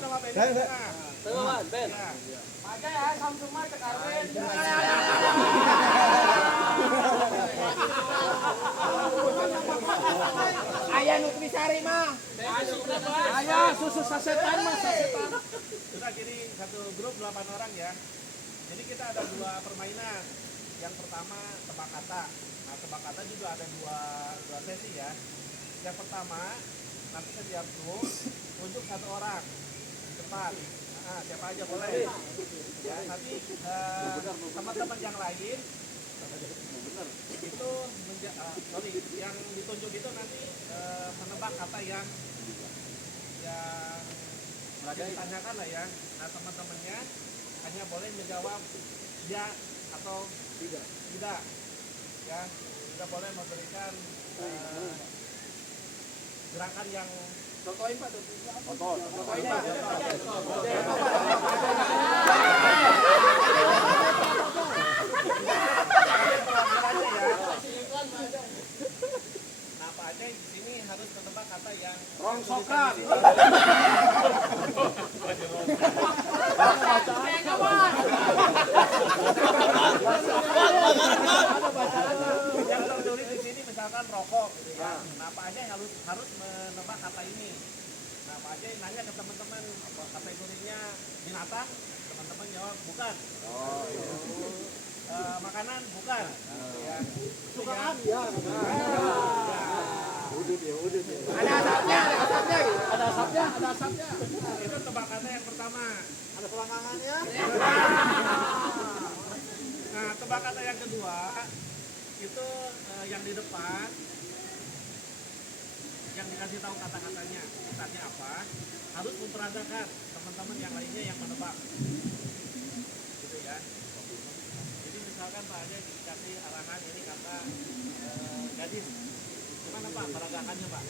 sama Ben. Tengah, Ben. Aja ya, Samsung mah cek Arwen. Ayah Nutrisari mah. Ayah susu sasetan mah sasetan. Kita jadi satu grup 8 orang ya. Jadi kita ada 2 permainan. Yang pertama tebak kata. Nah, tebak kata juga ada dua sesi ya. Yang pertama nanti setiap grup untuk 1 orang. Cepat. Nah, siapa aja boleh. Ya, nanti teman-teman yang lain itu yang ditunjuk itu nanti menebak kata yang ditanyakan lah ya. Nah, teman-temannya hanya boleh menjawab ya atau tidak ya, tidak boleh memberikan gerakan yang contohin Pak. Contohin Pak. Nah, Pak Aceh di sini harus menebak kata yang rongsokan. Yang tertulis di sini misalkan rokok gitu ya. Nah, Pak Aceh harus menebak kata ini. Nah, Pak Aceh nanya ke teman-teman kategorinya binatang, teman-teman jawab bukan. Makanan bukan. Ya. Sukaan ya. Ada asapnya. Itu tebak kata yang pertama. Ada selangkangannya. Nah, tebak kata yang kedua itu yang di depan yang dikasih tahu kata-katanya misalnya apa, harus memperagakan teman-teman yang lainnya yang menebak gitu ya. Jadi misalkan Pak Aceh dikasih arahan ini kata gadis, gimana Pak peragakannya Pak?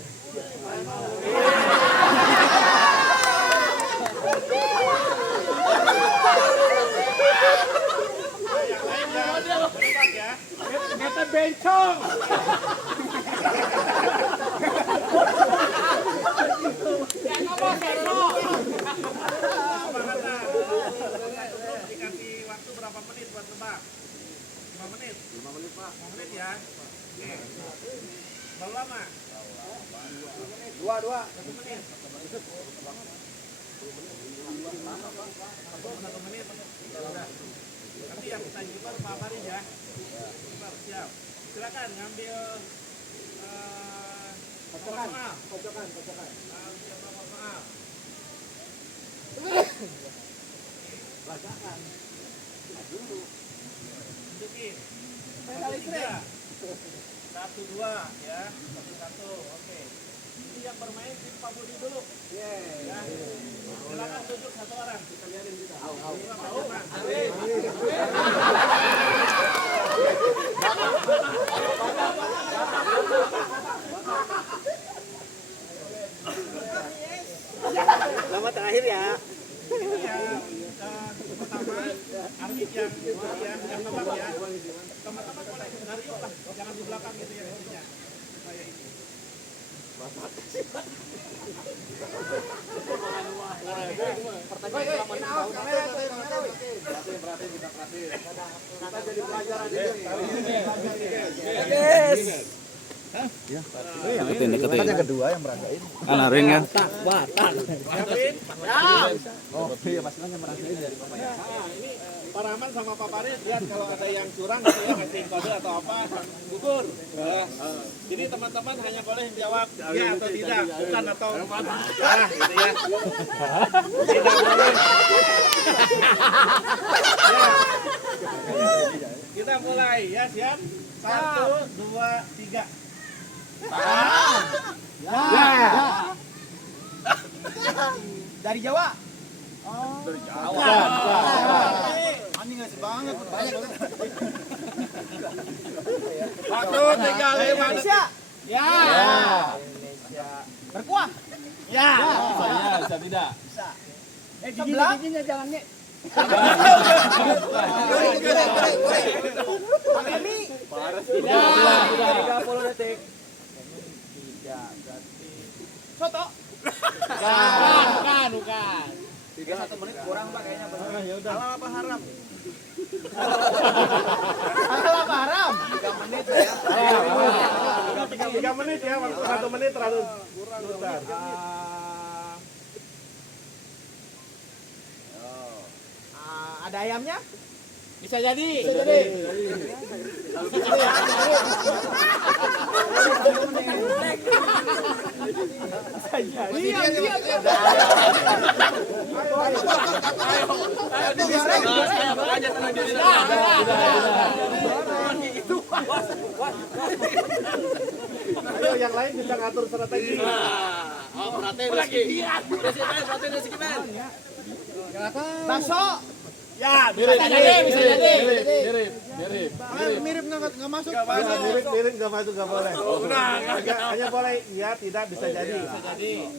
Yang lainnya menebak ya. Kata bencong. Dikasih waktu berapa menit buat tebak? 5 menit? 5 menit Pak. 5 menit ya. Oke. Berapa lama? 2. 1 menit. 1 menit. Udah. Nanti yang kita jumpa Pak Farid ya. Siap. Silakan ngambil Kocokan. Lajakan. Dulu. Tunjukin. 1, 2 ya. 1. Oke. Ini yang bermain tim Pak Budi dulu. Ya. Silakan tunjuk 1 orang. Kita lihatin kita. Lama terakhir ya. Ini ya pertama Arif yang nebak ya. Teman-teman boleh skenario lah, jangan di belakang gitu ya intinya. Saya ini. Pertanyaan selama 2 tahun. Perhatiin kita. Kita jadi pelajaran ini. Deketin. Kan yang kedua yang meragain. Kan Arwin kan? Siapin. Oh iya Mas Lang yang meragain dari Bapak ya. Nah, ini Pak Rahman sama Pak Farid lihat kalau ada yang curang gitu ya, ngasih kode atau apa, gugur. Jadi teman-teman hanya boleh menjawab ya atau tidak, bukan atau gitu ya. Tidak boleh. Ya. Kita mulai ya, siap? 1, 2, 3. Dari Jawa. Dari Jawa. Anjing ngasih banget. Banyak. 1, 3, 5. Indonesia. Ya. Indonesia. Berkuah. Ya. Bisa tidak? Bisa. Giginya jalannya. Pandemi. Ya. 30 detik. Tidak berarti. Soto. Bukan. 1 menit kurang Pak kayaknya. Halal apa haram? Halal apa haram? 3 menit ya. 3 menit ya, waktu 1 menit terlalu kurang. Bentar. Ada ayamnya? Bisa jadi. Bisa jadi. Ayo yang lain bisa ngatur strategi. Bakso. Ya, Bisa jadi, bisa jadi. Mirip nggak masuk. mirip nggak masuk nggak boleh. Hanya boleh iya tidak bisa jadi. Bisa jadi.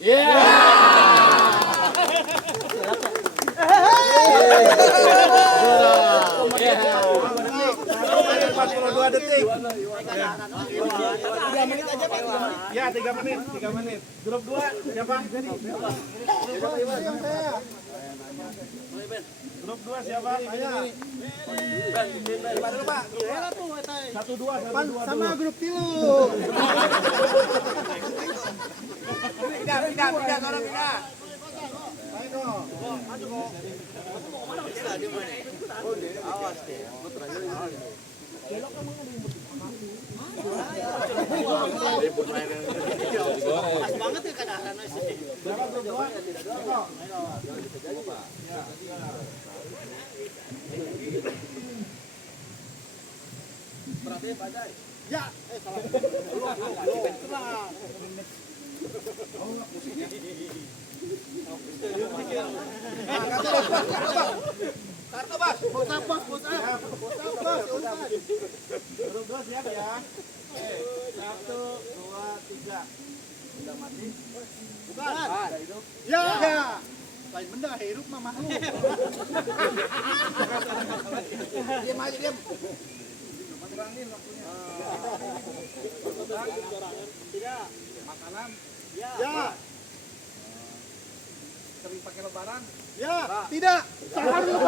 Iya. Iya. 42 detik. 3 menit aja Pak. Ya, 3 menit, 3 menit. Grup 2 siapa? Grup 2 siapa? Saya. Satu dua Sama grup tilu. Pindah, orang pindah. Kartu Bos. Grup 2 siap ya. Oke, 1 2 3. Udah mati. Bukan. Ya. Lain benda hirup mah makhluk. Diam aja, diam. Kurangin waktunya. Tidak. Makanan. Ya. Sering pakai lebaran. Ya. Tidak. Sahar lu.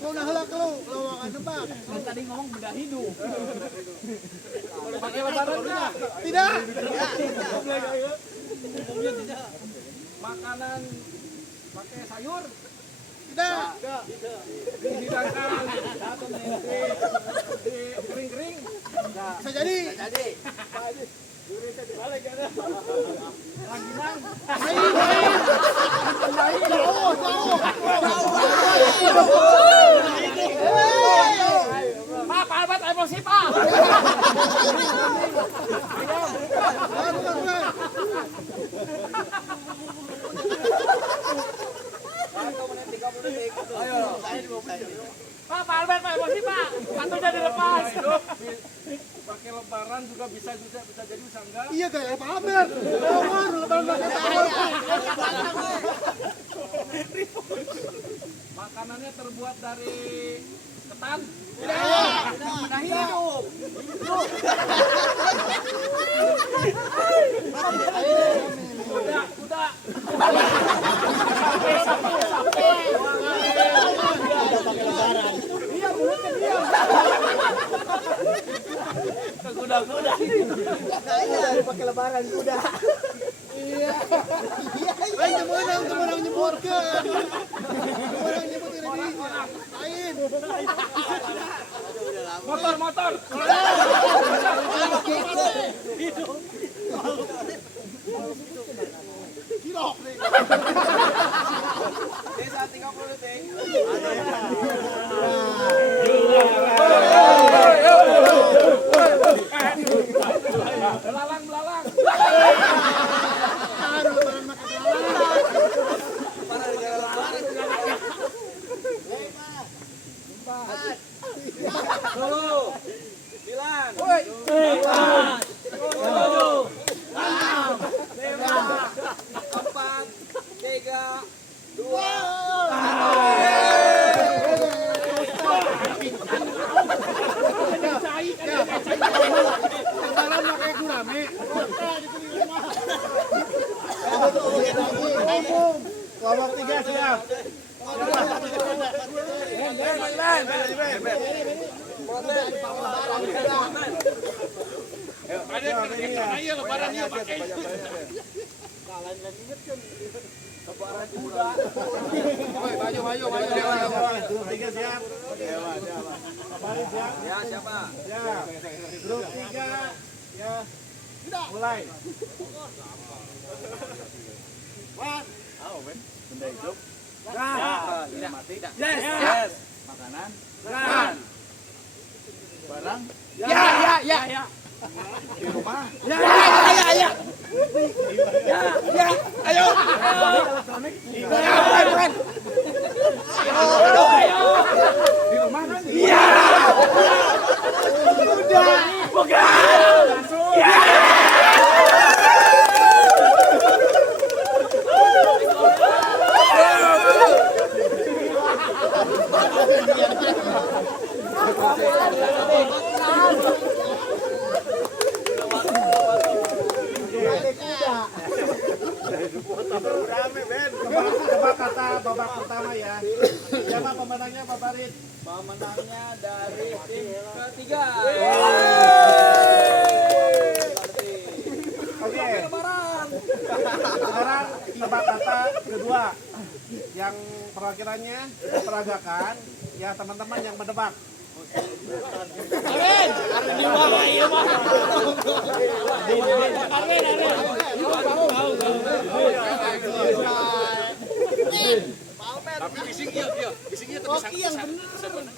Kau nah halak lu, lawangan nebak. Tadi ngomong benda hidup. Pakai lebaran enggak? Tidak. Makanan pakai sayur. Tidak. Dihidangkan atau di kering-kering. Bisa jadi. Rangginang. Pak, Pak Albert emosi, Pak. Pak, Pak Albert emosi, Pak. Kartunya dilepas. Pakai lebaran juga bisa jadi bisa enggak. Iya kayak Pak Amer. Lebaran pakai tahun. Makanannya terbuat dari ketan. Tidak hidup. Kuda. Iya, mulutnya diam. Kuda-kuda. Pakai lebaran kuda. Iya. Ayo kemenang nyebutkan. Kemenang nyebut ini. Lain. Motor. Kilok. Desa 30 detik. Belalang. Aduh, lebaran makan Kelompok 3 siap. Ayo lebarannya pakai. Grup 3 siap. Baris siap. Ya, siapa? Ya. Grup 3 ya. Mulai. Benda hidup. Tidak mati. Yes. Makanan. Kan. Barang. Ya. Di rumah. Ya. Ayo. Bukan. Di rumah kan? Iya. Coba kata babak pertama ya. Siapa pemenangnya Pak Barit? Pemenangnya dari tim ketiga. Oke. Sekarang tebak kata kedua. Yang perwakilannya peragakan ya teman-teman yang menebak. Tapi bisingnya tapi yang benar.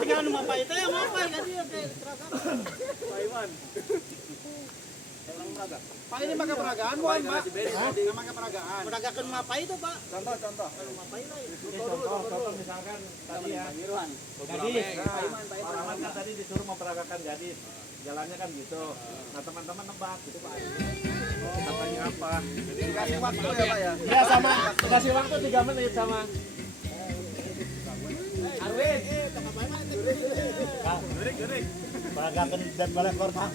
Tinggal nama Pak itu ya mau Pak jadi Pak ini pakai peragaan bukan Pak? Pakai peragaan. Peragakan apa itu Pak? Contoh. Contoh misalkan tadi ya. Gadis. Pak Rahman kan tadi disuruh memperagakan gadis. Jalannya kan gitu. Nah teman-teman nebak gitu Pak. Katanya apa? Jadi Kasih waktu ya, Pak ya. ya sama. Kasih waktu 3 menit sama. Arwin. Peragakan dan balai korma.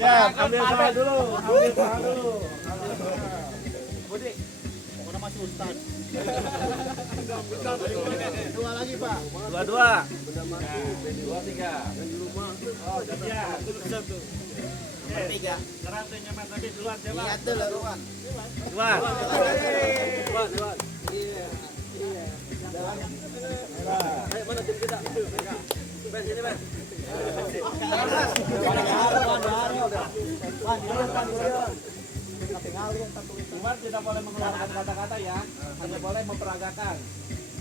Ya, ambil salah dulu. Budi. Orang masih Ustaz. Dua lagi Pak. 2-2. 2-3. Oh, ya. Tiga. Sekarang tuhnya Mas Nabi duluan siapa? Lihat dulu Ruan. Dua. Mana tim kita? Ben, sini Ben. Tuhan tidak boleh mengeluarkan kata-kata ya, hanya boleh memperagakan.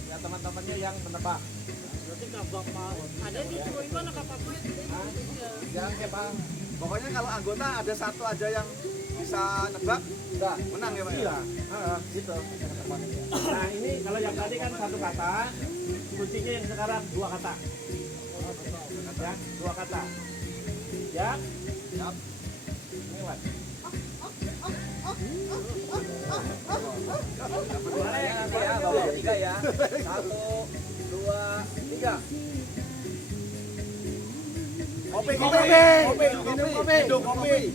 Ya teman-temannya yang menebak. Ada di mana kapal Jangan kayak Bang. Pokoknya kalau anggota ada satu aja yang bisa nebak, udah menang ya, Pak. Iya, gitu. Nah ini kalau yang tadi kan satu kata, kuncinya yang sekarang 2 kata. Ya, 2 kata. Siap? Siap. Lewat. Mulai nanti ya, bawa 3 ya. 1, 2, 3. Kopi. Minum kopi.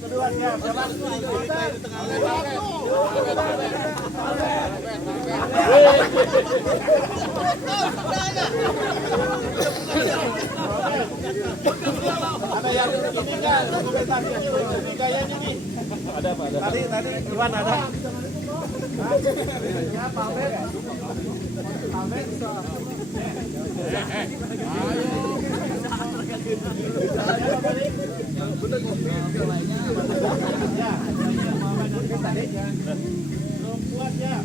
Kedua siap. Ada yang ini kan dokumentasi ini gayanya nih. Ada apa? Tadi Iwan ada. Ya, pamer. Pamer. Belum puas ya.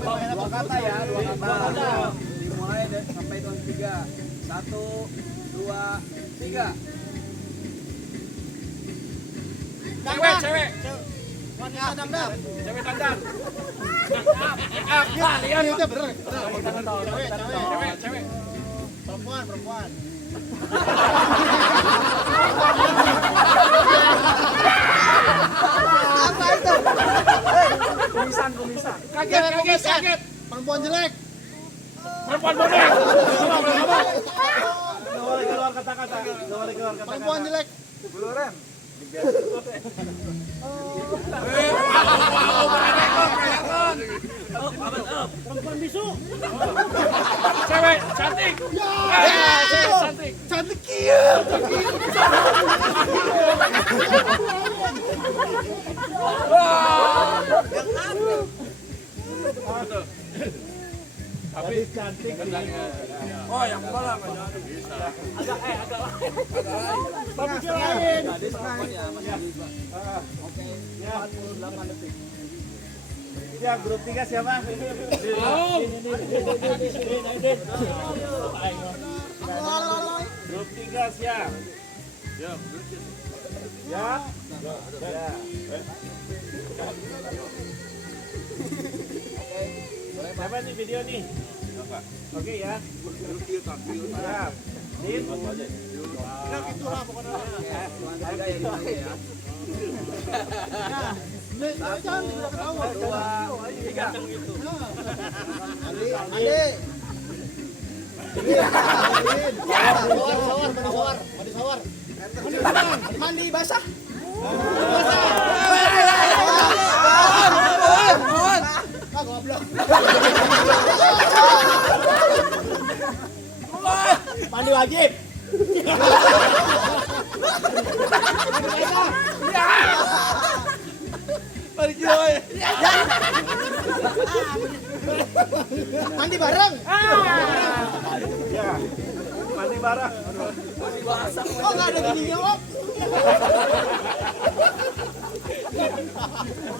dua kata ya, dua kata. Dimulai sampai dengan 3. 1, 2, 3. Cewek. Wanita dangdang. Cewek dandan. Ya, lihat itu bener. Cewek. Perempuan. Apa itu? Kumisan. Kaget. Perempuan jelek. Perempuan bodoh. Nggak boleh keluar kata-kata. Perempuan jelek. Buluran. Perempuan bisu. Cewek cantik. Cewek cantik. Cantik kieu. Tapi Cantik. oh yang bola nggak jadi. Bisa. Tapi lain. Tadi setengah ya, masih bisa. Oke, Ya. 48 detik. Ya, grup 3 siapa? Grup 3 siap. Ya. Siapa nih video nih? Oke ya. Siap. Din. Nah, gitulah pokoknya. Ada yang ini ya. Jangan tidak ketahuan. 2, 3. Mandi basah. Goblok. Mandi wajib. Mandi bareng. Ya. Mandi bareng. Oh, nggak ada gininya, Om.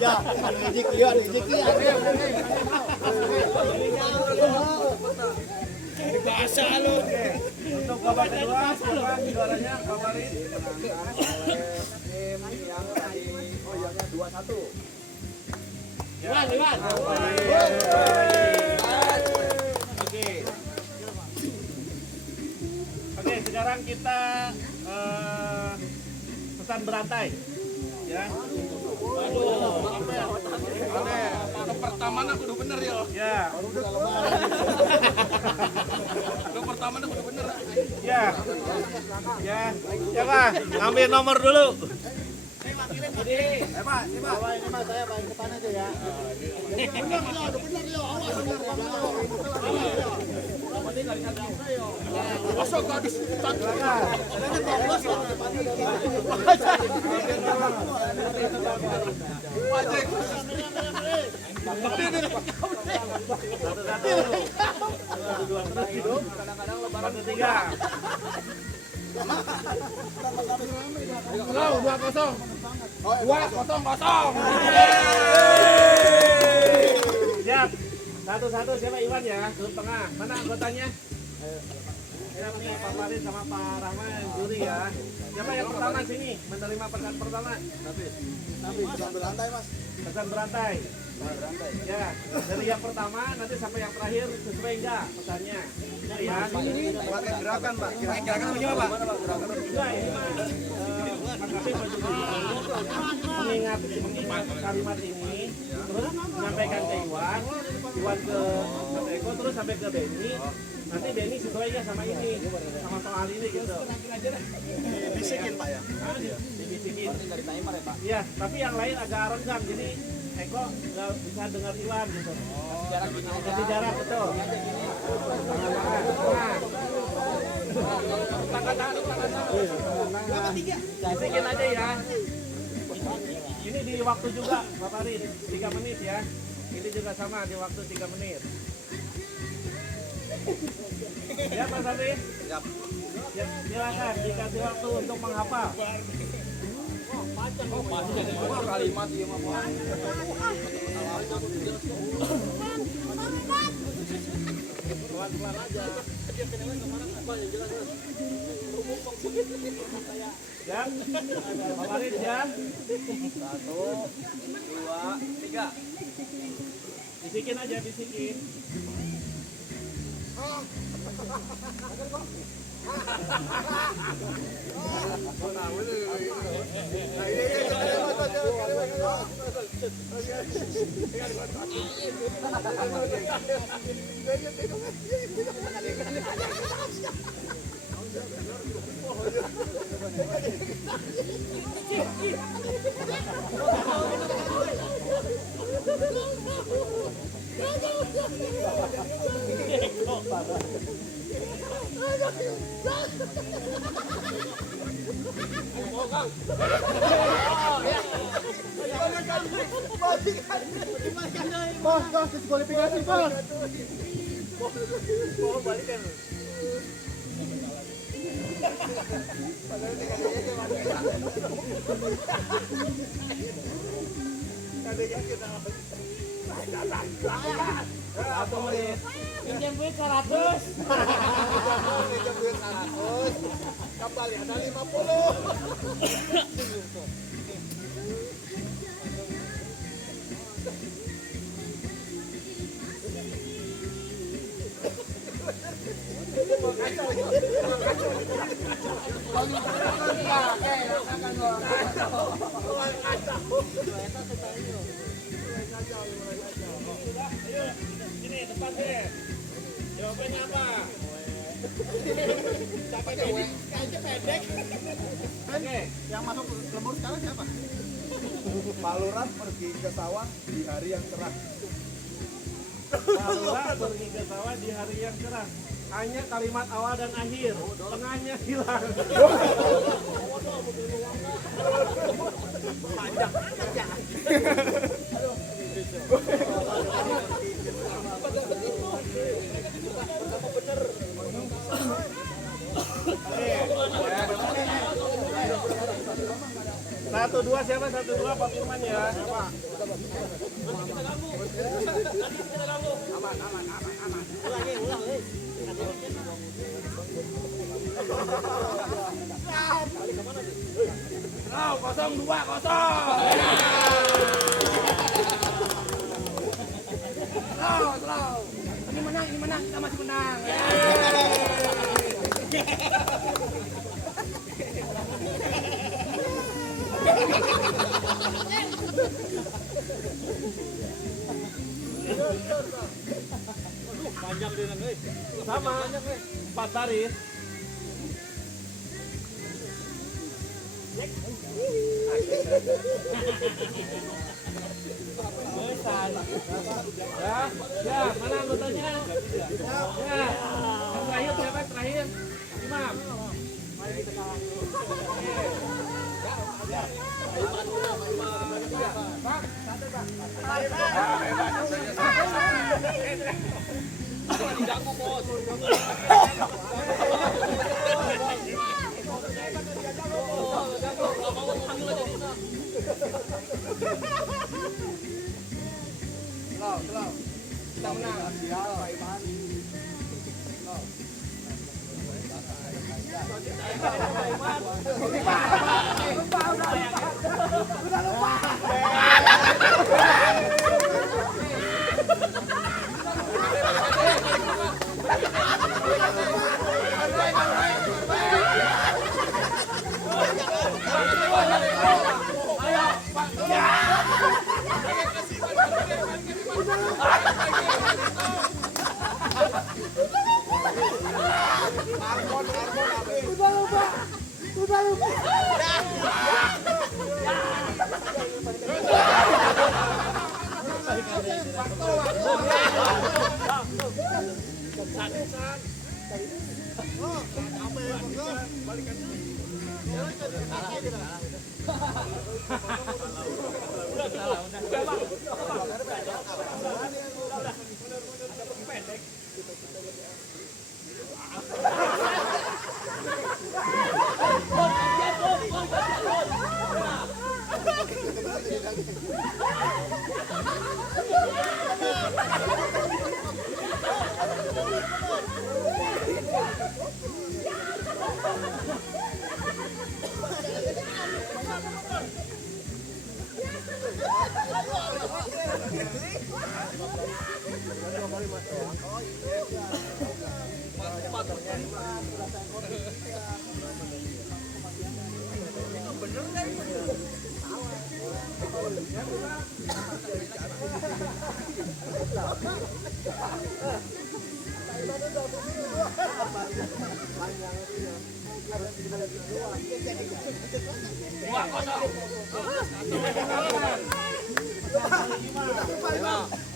Ya, ada ejek iya. Bahasa lu. Untuk babak kedua, siapa juaranya? Favorit? Tim yang tadi yang 2-1. Iwan. Oke, sekarang kita pesan berantai. Ya. Aneh. Pertama kudu bener ya. Ya. Pertama kudu bener. Ya. Ya. Siapa? Ambil nomor dulu. Pak, ini Mas saya paling depan aja ya. Benar ya, awas Masuk gadis. Wajib. Kadang-kadang lebaran ketiga. Halo, 2-0. 2-0. Siap. Satu-satu siapa Iwan ya? Grup tengah. Mana anggotanya? Siap nih Pak Farid sama Pak Rahman juri ya. Siapa yang pertama sini menerima pesan pertama? Tapi berantai, Mas. Pesan berantai. Ya, dari yang pertama nanti sampai yang terakhir sesuai enggak pesannya? Ya. Pakai gerakan, Pak. Gerakan namanya apa, Pak? Enggak, ini mah makasih Pak Juri. Mengingat kalimat ini, terus menyampaikan ke Iwan ke Mas Eko, terus sampai ke Benny. Nanti Benny sesuainya sama ini, sama soal ini gitu. Bisikin, Pak ya. Dibisikin. Dari timer ya, Pak. Iya, tapi yang lain agak renggang, jadi Eko nggak bisa dengar Iwan gitu. Jarak gini aja. Kasih jarak betul. Bisikin aja ya. Ini di waktu juga, Pak Farid, 3 menit ya. Ini juga sama di waktu 3 menit. Ya, Mas Farid? Siap. Ya, silakan dikasih waktu untuk menghafal. Kalimat iya, Pak. Pelan-pelan aja. Ya, Pak Farid ya. 1, 2, 3. Bisikin aja, bisikin. Bos, diskualifikasi, bos. Pinjam duit 100. Kembali ada 50. Ayo, sini depan deh. Jawabannya apa? Oke, yang masuk lembur sekarang siapa? Pak Lurah pergi ke sawah di hari yang cerah. Pak Lurah pergi ke sawah di hari yang cerah. Hanya kalimat awal dan akhir, tengahnya hilang. Satu dua siapa? Satu dua Pak Firman ya. Wow, 0-2-0. Ini menang, kita masih menang. Sama 4 baris. Ya, mana anggotanya? Ya, yang terakhir siapa yang terakhir? Imam. Kita menang.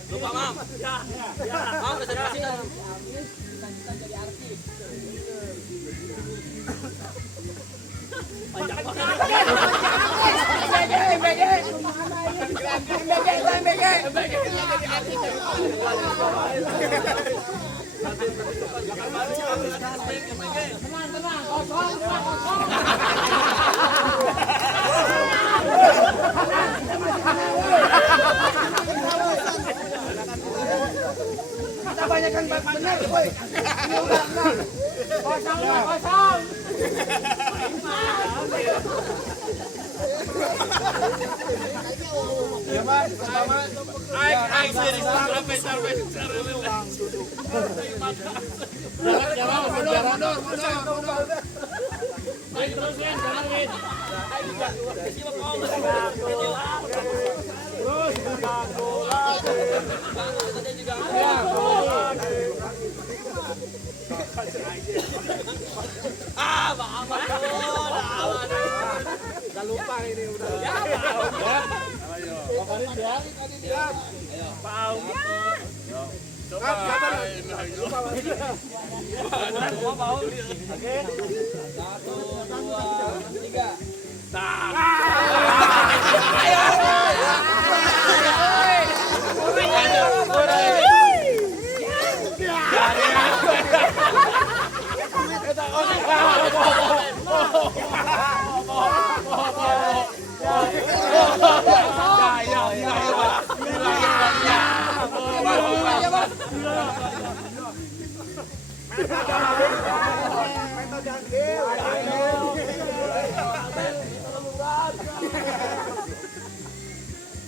Lupa, Mam. Ya. Mam, konsentrasi. Kita banyakkan benar, boy. Ini udah enggak. Kosong. Ya Mas, selamat. Aik, seri sampai. Jangan mundur. Aik terus kan, jangan Win. Jangan lupa ini udah.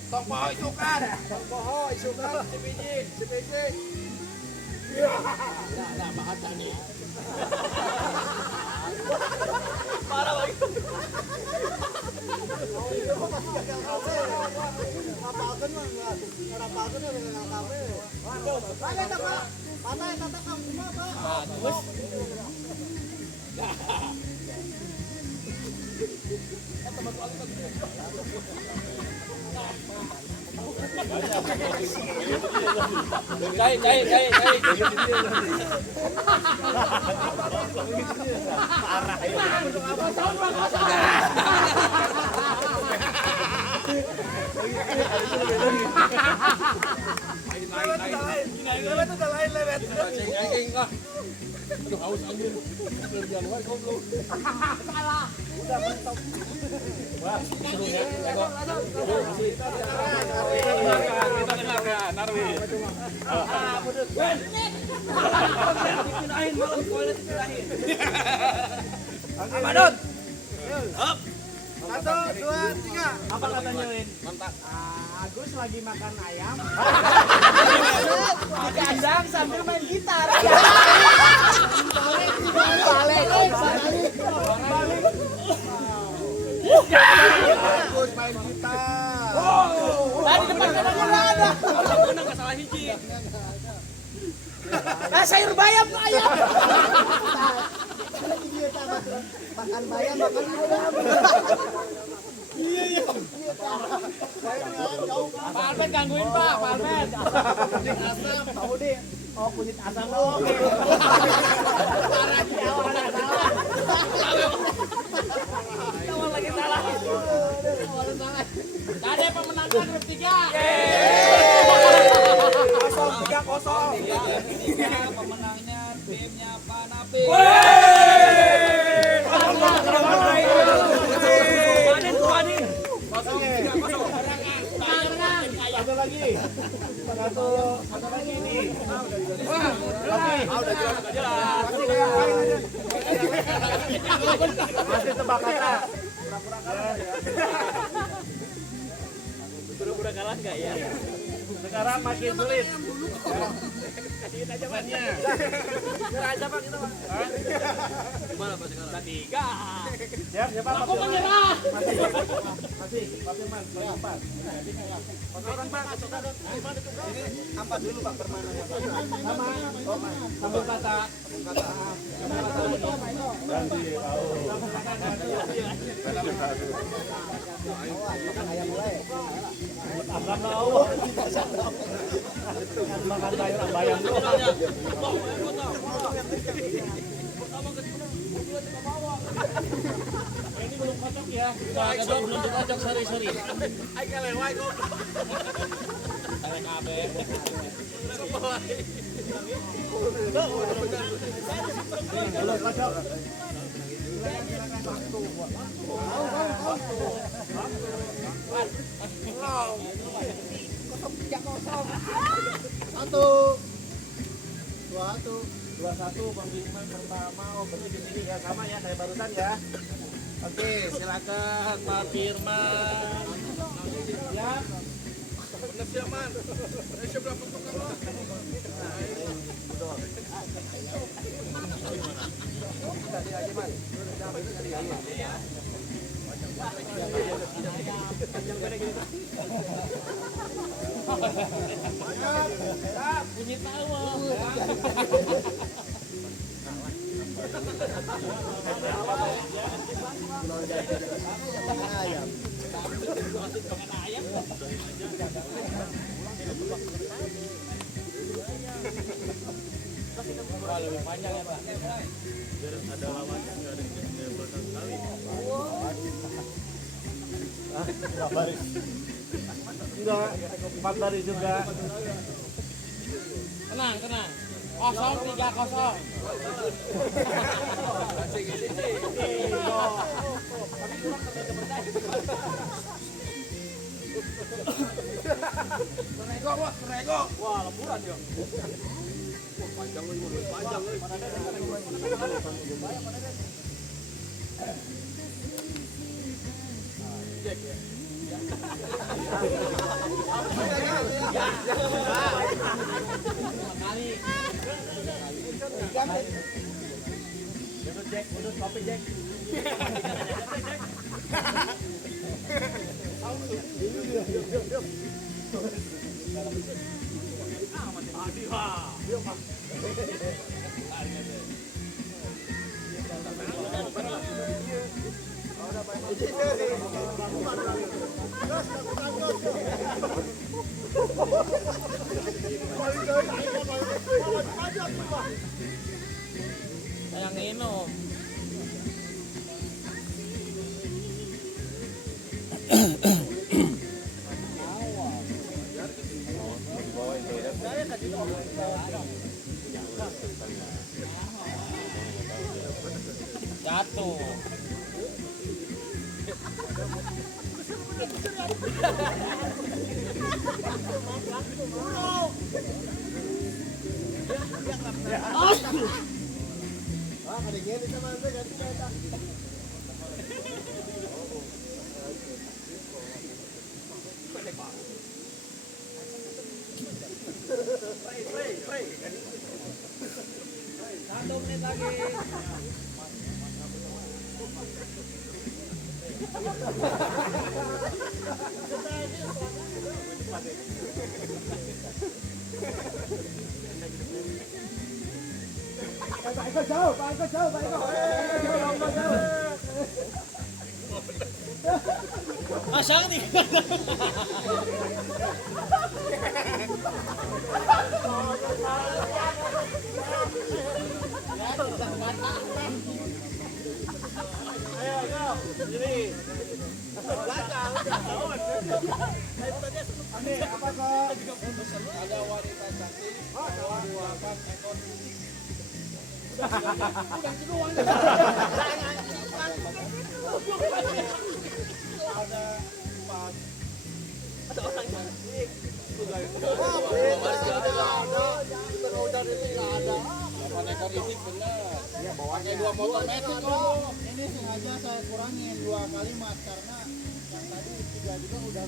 Tong poho isukan. Sebiji. Nah, bahasa nih. Cai. Amadon. Hop. 1, 2, 3. Apa katanya Win? Agus lagi makan ayam. Di kandang sambil main gitar. Balik. Agus main gitar. Tadi depan kanannya nggak ada. Benar nggak salah hiji. Sayur bayam ayam. Makan bayam, makan ayam. Iya. Pak Almet gangguin Pak Almet. Kunyit asam, tahu deh. Oh kunyit asam dong. Parah di awal salah. Awal lagi salah. Tadi pemenangkan bertiga. 0-3. Pemenangnya timnya Panapi. Satu lagi ini. Masih tebak kata. Pura-pura kalah ya. Pura-pura kalah nggak ya? Sekarang makin sulit. Kasihin aja bannya. Nyerah aja Pak kita Pak. Gimana Pak sekarang? Tiga. Siap, siapa? Aku menyerah. Masih, Pak Firman, paling empat. Orang Pak, Ini ampat dulu Pak permainannya Pak. sama. Sambung kata. Ganti. Ayam mulai. Abang Allah. Makan bayar bayang dulu. Ini belum kocok ya. Kagak belum dikocok sorry. Ayo kelewat kok. Tarik KB. Belum kocok. Satu. Dua, satu. 21 Bang Firman pertama. Oh berarti di sini ya sama ya kayak barusan ya. Oke, silakan Pak Firman. Ya. Siaman. Siap berapa tukang? Bunyi tawa. Ayam. Wah, lebih panjang ya Pak. Ada lawannya enggak ada yang belakang sekali. Enggak, 4 baris juga. Tenang. 0-3-0. Wah, lemburan ya. Udut kopi Jack. Yang minum. Jatuh. Ah, kada gini sama anda ganti kita. Satu menit lagi. Pak Eko jauh, Pak Eko jauh, Pak Eko. Masang nih. Ayo. Ini. Belakang udah. Ini apa kok? Ada wanita cantik, bawa 2 ekor. Pakai 2 motor metik loh. Ini sengaja saya kurangin 2 kalimat karena yang tadi 3 juga udah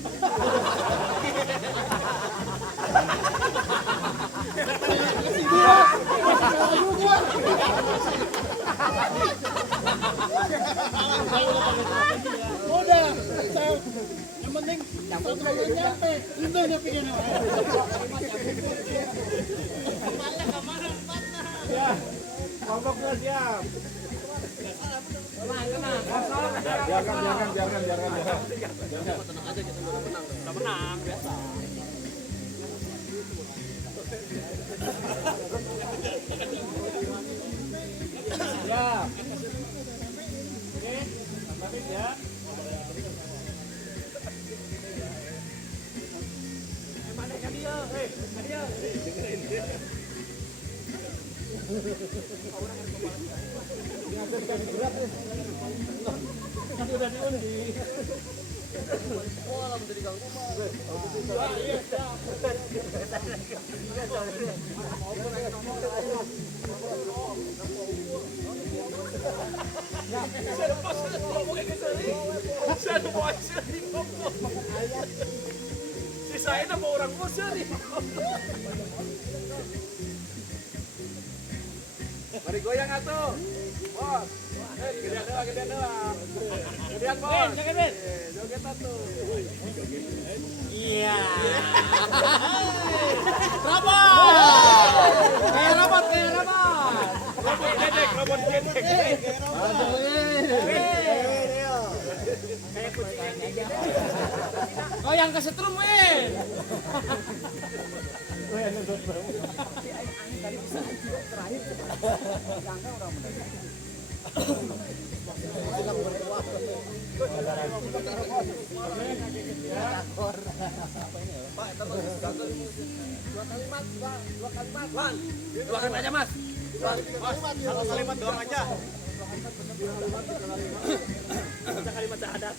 Satu menit nyampe. Itu nyampe na. Ya, kelompoknya siap. Biarkan. Tenang aja kita udah menang. Udah menang biasa. Siap. Oke, tambahin ya. Mana kan dia? Dia. Nanti udah diundi. Oh, alam jadi ganggu. Si saya nama orang Mesir nih. Mari goyang atuh. Bos. Gedean doang. Gedean bos. Joget atuh. Iya. Robot. Kayak robot. Robot gedek. Kayak kucing aja. Oh yang kesetrum weh. Doakan aja mas. Satu kalimat doang aja. Baca kalimat syahadat.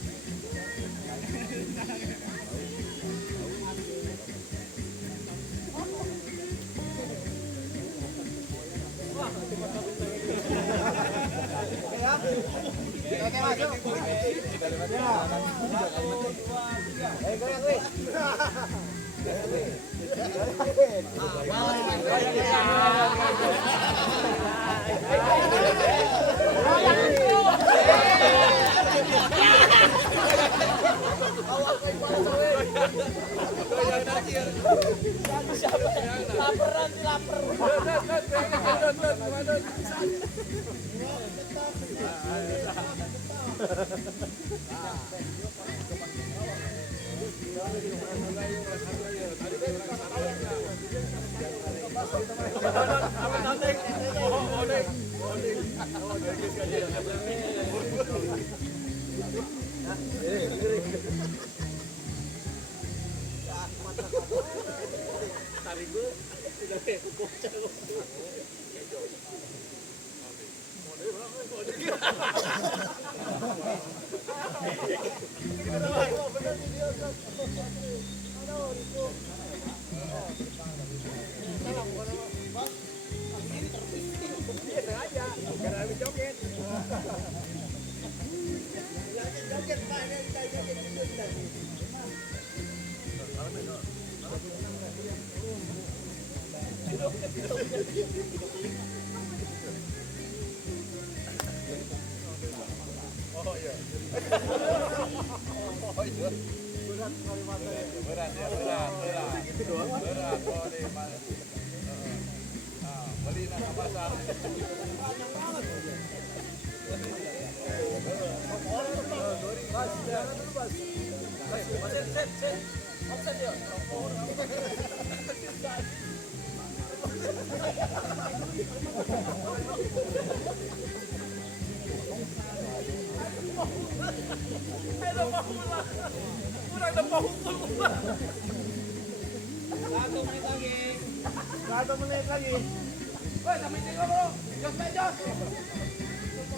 Satu menit lagi.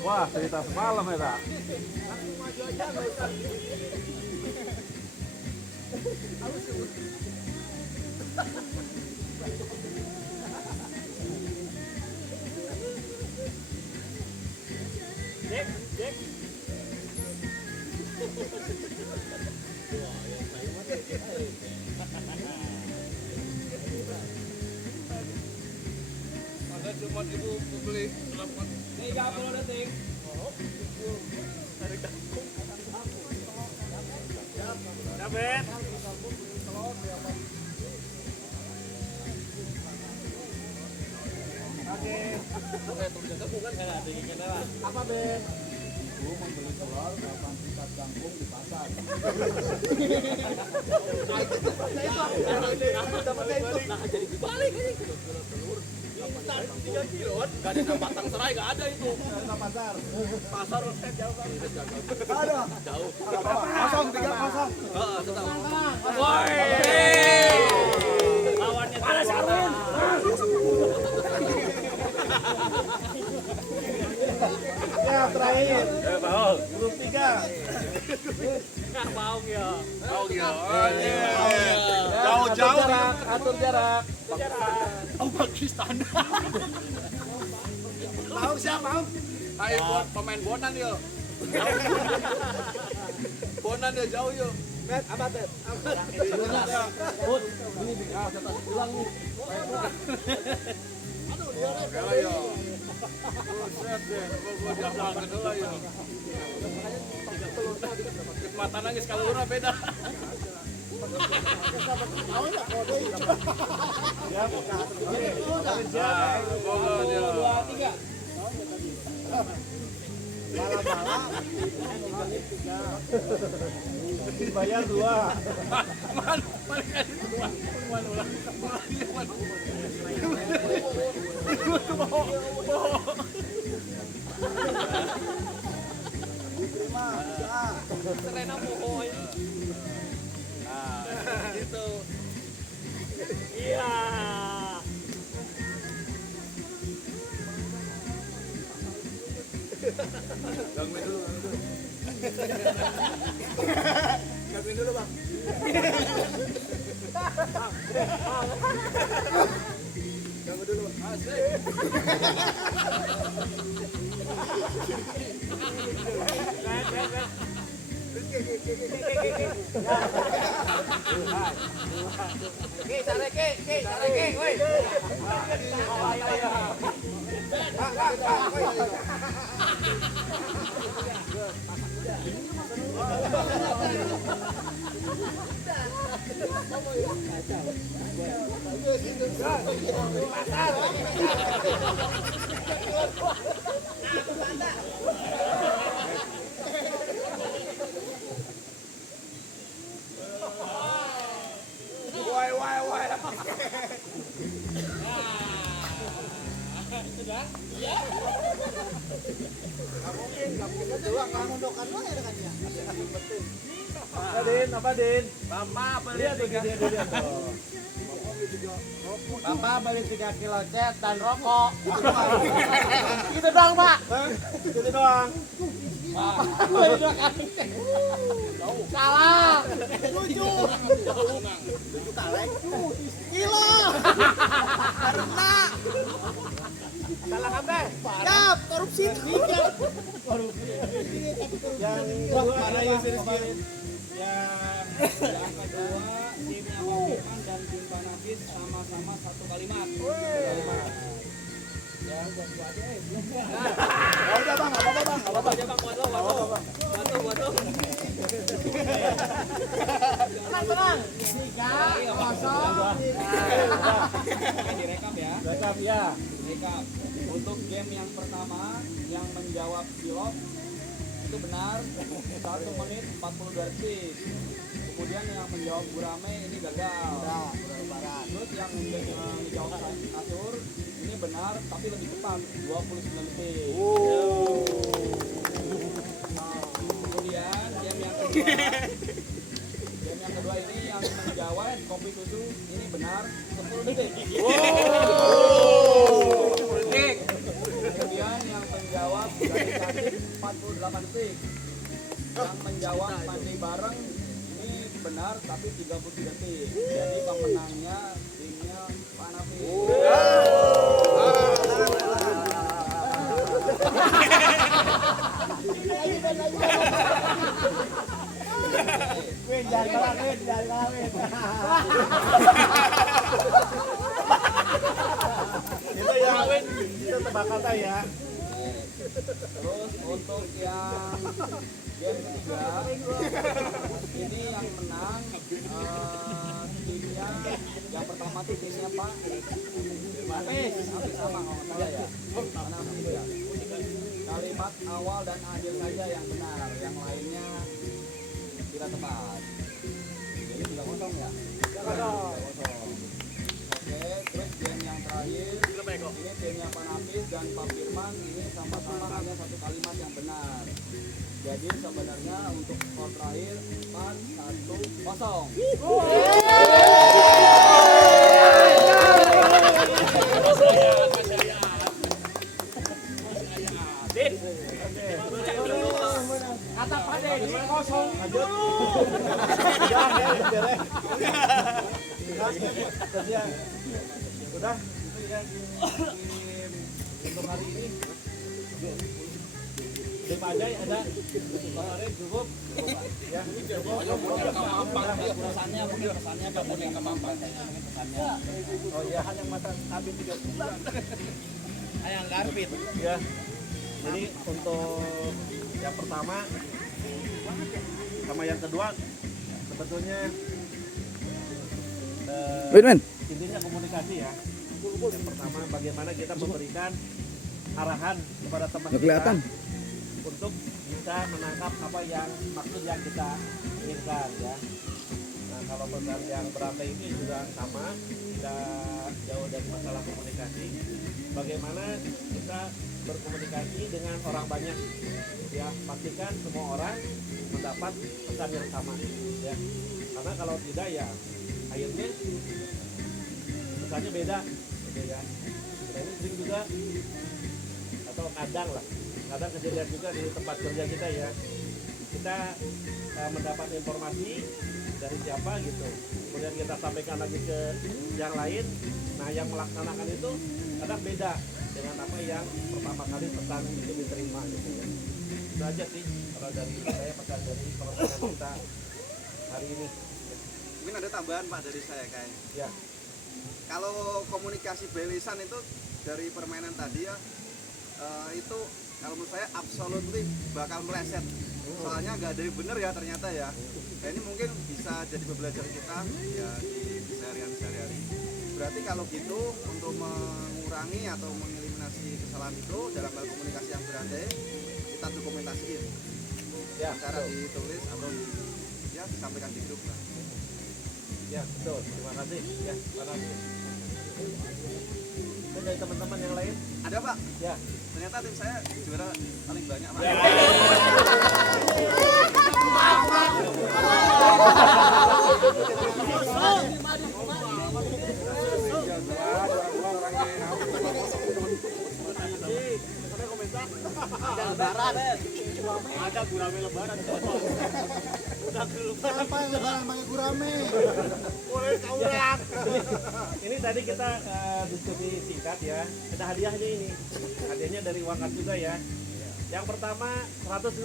Wah, cerita semalam ya, Tak? Cuma ibu beli 30 detik. Ben. Oke. Apa Ben? Gua membeli telur 8 tingkat kangkung di pasar. Pasar. Kosong 3-0. Lawannya Mas Arun. Ya, terakhir. Baul. Grup 3. Baung ya. Jauh-jauh. Atur jarak. Pakistan. Mau siapa? Mau. Ayo pemain Bonan yo. Bonan ya jauh yo. Bet, apa Bet? Bud, ini ulang nih. Kalah yo. Buset deh, gua diapalkan dulu yo. Mata nangis kalau urang beda. Siap. Oke. Ah, bola dia. 2, 3. Bayar 2. Serena Mohoy. Gitu. Iya. Gangguin dulu. Gangguin dulu, Bang. Ganggu dulu. Asik. Apa Din? Bapak beli Lihat tuh dia tuh. Bapak beli 3 kilo cet dan rokok. Gitu doang, Pak. Gitu doang. Beli 2 kali. Salah. 7 kaleng. Kilo. Karena Salah kabeh. siap korupsi. Yang kedua Mana adalah yang serius Yang Yang kedua, timnya Bang Firman dan tim Panafis sama-sama 1 kalimat. Ya, udah aja. udah Bang, apa-apa Bang. Apa aja Bang, waduh. Tenang. 3-0. Direkap ya. Rekap ya. Rekap. Untuk game yang pertama yang menjawab pilot itu benar 1 menit 42 detik. Kemudian yang menjawab Gurame ini gagal. Terus yang menjawab Kasur ini benar tapi lebih cepat 29 detik. Kemudian game yang kedua ini yang menjawab kopi susu ini benar 10 detik. Kemudian yang menjawab dari Kasih 48 detik. Yang menjawab mandi bareng ini benar tapi 33 detik. Jadi pemenangnya timnya Panafis. Jangan kalah. Itu yang itu tebak kata ya. Terus untuk yang game ketiga ini yang menang timnya yang pertama tuh timnya Pak Apis sama kalau nggak salah ya. Mana Apis ya? Kalimat awal dan akhir saja yang benar, yang lainnya tidak tepat. Jadi 3-0 ya? 3-0. Oke, terus game yang terakhir ini timnya Pak Apis dan Pak Firman ini sama-sama hanya satu kalimat yang benar. Jadi sebenarnya untuk skor terakhir 4-1-0. Kata Pak Dedi kosong. Lanjut. Udah, itu ya untuk hari ini. Di Pajai ada kemarin cukup. Ya, Pesannya mungkin pesannya kamu yang kemampuan. oh iya, yang masa habis 3 bulan. Ayang garpit. Ya. Jadi untuk yang pertama sama yang kedua sebetulnya intinya komunikasi ya. Yang pertama bagaimana kita memberikan arahan kepada teman kita untuk bisa menangkap apa yang maksud yang kita inginkan ya. Nah kalau program yang berantai ini juga sama, tidak jauh dari masalah komunikasi. Bagaimana kita berkomunikasi dengan orang banyak ya, pastikan semua orang mendapat pesan yang sama ya, karena kalau tidak ya akhirnya pesannya beda gitu ya. Nah, ini sering juga atau kadang kejadian juga di tempat kerja kita ya, kita mendapat informasi dari siapa gitu, kemudian kita sampaikan lagi ke yang lain. Nah yang melaksanakan itu kadang beda dengan apa yang pertama kali pesan itu diterima gitu ya. Itu aja sih kalau dari saya pesan dari pertemuan kita hari ini. Mungkin ada tambahan Pak dari saya kayak. Ya. Kalau komunikasi belisan itu dari permainan tadi ya, itu kalau menurut saya absolutely bakal meleset. Soalnya nggak ada yang benar ya ternyata ya. Nah, ini mungkin bisa jadi pembelajaran kita ya di sehari-hari. Berarti kalau gitu untuk mengurangi atau mengeliminasi kesalahan itu dalam hal komunikasi yang berandai, kita dokumentasiin. Ya, Cara ditulis atau ya disampaikan di grup lah. ya betul. Terima kasih. Ya, terima kasih. Dan dari teman-teman yang lain? Ada Pak? Ya. Ternyata tim saya juara paling banyak Pak. Ada gurame lebaran. Udah ke lebaran. Apa yang lebaran pakai gurame? Boleh kaurak. Ini tadi kita diskusi singkat ya. Ada hadiahnya ini. Hadiahnya dari Wakat juga ya. Yang pertama 150.000.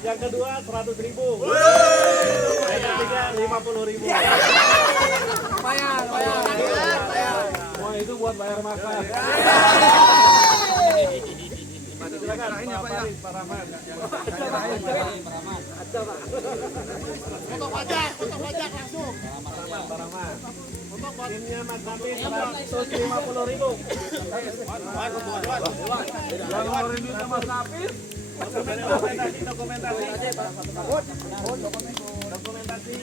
Yang kedua 100.000. Yang ketiga 50.000. Lumayan. Wah itu buat bayar makan. Silakan Pak Rahman. Foto pajak langsung. Pak Rahman. Timnya Mas Nafi 150.000. Yang ngeluarin duit Mas Nafi. Dokumentasi.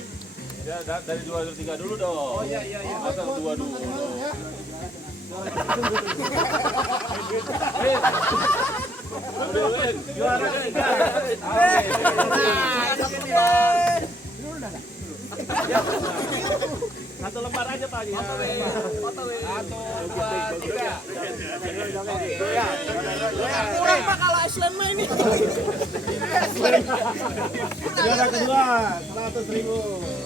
Ya dari 2-3 dulu dong. Oh iya. Masa 2 dulu. Juara ketiga. Satu lembar aja Pak. Foto 1, 2, 3. Kurang Pak kalau Iceland mah ini. Juara kedua 100.000.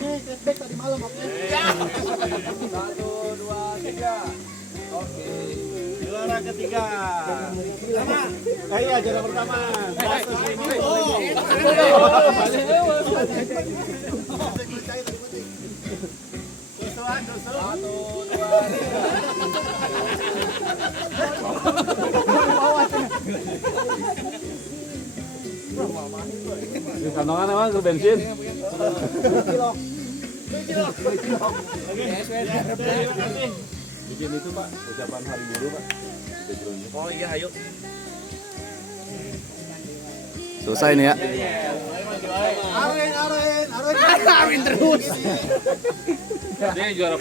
Ini flashback tadi malam oke. 1, 2, 3. Oke. Juara ketiga. Iya juara pertama 100.000. Sesuai Satu, dua, tiga. Kantongan emang ke bensin. Bikin itu Pak, ucapan hari buruh Pak. Oh iya, ayo. Selesai nih ya. Arin terus. Dia juara